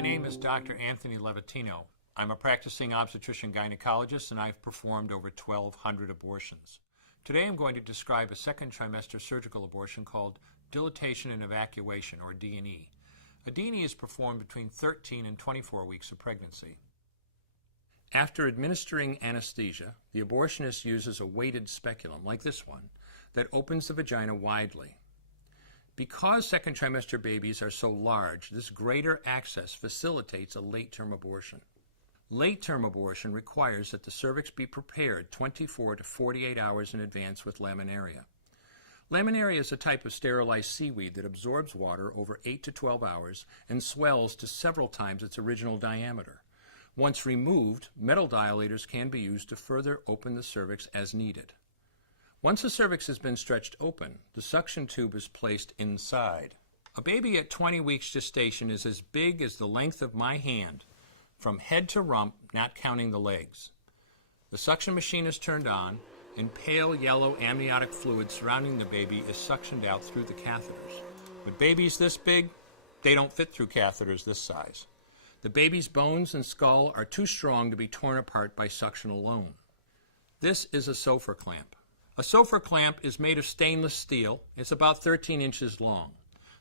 My name is Dr. Entoni Levatino. I'm a practicing obstetrician-gynecologist, and I've performed over 1,200 abortions. Today I'm going to describe a second trimester surgical abortion called dilatation and evacuation, or D&E. A D&E is performed between 13 and 24 weeks of pregnancy. After administering anesthesia, the abortionist uses a weighted speculum, like this one, that opens the vagina widely. Because second trimester babies are so large, this greater access facilitates a late-term abortion. Late-term abortion requires that the cervix be prepared 24 to 48 hours in advance with laminaria. Laminaria is a type of sterilized seaweed that absorbs water over 8 to 12 hours and swells to several times its original diameter. Once removed, metal dilators can be used to further open the cervix as needed. Once the cervix has been stretched open, the suction tube is placed inside. A baby at 20 weeks gestation is as big as the length of my hand, from head to rump, not counting the legs. The suction machine is turned on, and pale yellow amniotic fluid surrounding the baby is suctioned out through the catheters. With babies this big, they don't fit through catheters this size. The baby's bones and skull are too strong to be torn apart by suction alone. This is a Sofer Clamp. A Sofer Clamp is made of stainless steel. It's about 13 inches long.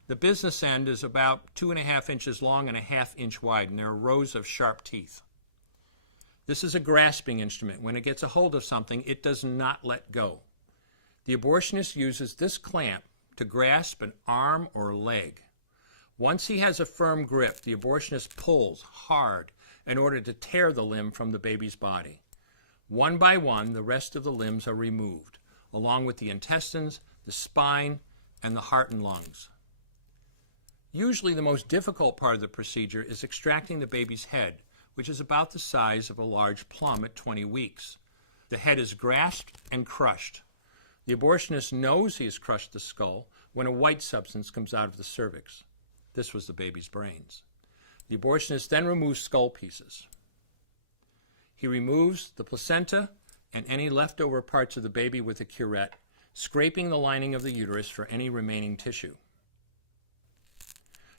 The business end is about 2.5 inches long and a 1/2 inch wide, and there are rows of sharp teeth. This is a grasping instrument. When it gets a hold of something, it does not let go. The abortionist uses this clamp to grasp an arm or leg. Once he has a firm grip, the abortionist pulls hard in order to tear the limb from the baby's body. One by one, the rest of the limbs are removed, along with the intestines, the spine, and the heart and lungs. Usually the most difficult part of the procedure is extracting the baby's head, which is about the size of a large plum at 20 weeks. The head is grasped and crushed. The abortionist knows he has crushed the skull when a white substance comes out of the cervix. This was the baby's brains. The abortionist then removes skull pieces. He removes the placenta and any leftover parts of the baby with a curette, scraping the lining of the uterus for any remaining tissue.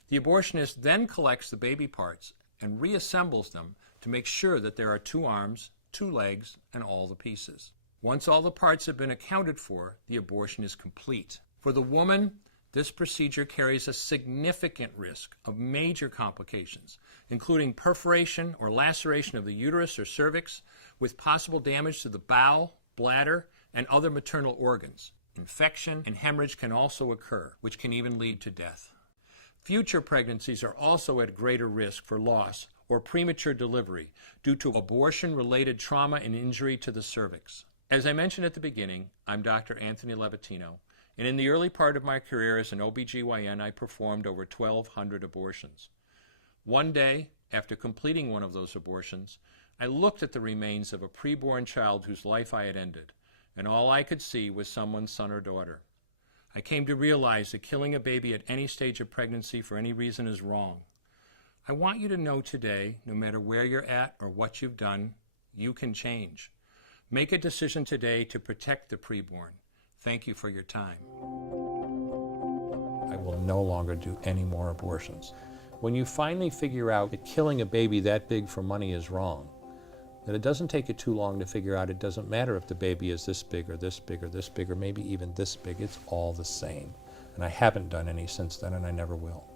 The abortionist then collects the baby parts and reassembles them to make sure that there are 2 arms, 2 legs, and all the pieces. Once all the parts have been accounted for, the abortion is complete. For the woman, this procedure carries a significant risk of major complications, including perforation or laceration of the uterus or cervix, with possible damage to the bowel, bladder, and other maternal organs. Infection and hemorrhage can also occur, which can even lead to death. Future pregnancies are also at greater risk for loss or premature delivery due to abortion-related trauma and injury to the cervix. As I mentioned at the beginning, I'm Dr. Entoni Levatino, and in the early part of my career as an OBGYN, I performed over 1,200 abortions. One day, after completing one of those abortions, I looked at the remains of a preborn child whose life I had ended, and all I could see was someone's son or daughter. I came to realize that killing a baby at any stage of pregnancy for any reason is wrong. I want you to know today, no matter where you're at or what you've done, you can change. Make a decision today to protect the preborn. Thank you for your time. I will no longer do any more abortions. When you finally figure out that killing a baby that big for money is wrong, that it doesn't take you too long to figure out it doesn't matter if the baby is this big or this big or this big or maybe even this big, it's all the same. And I haven't done any since then, and I never will.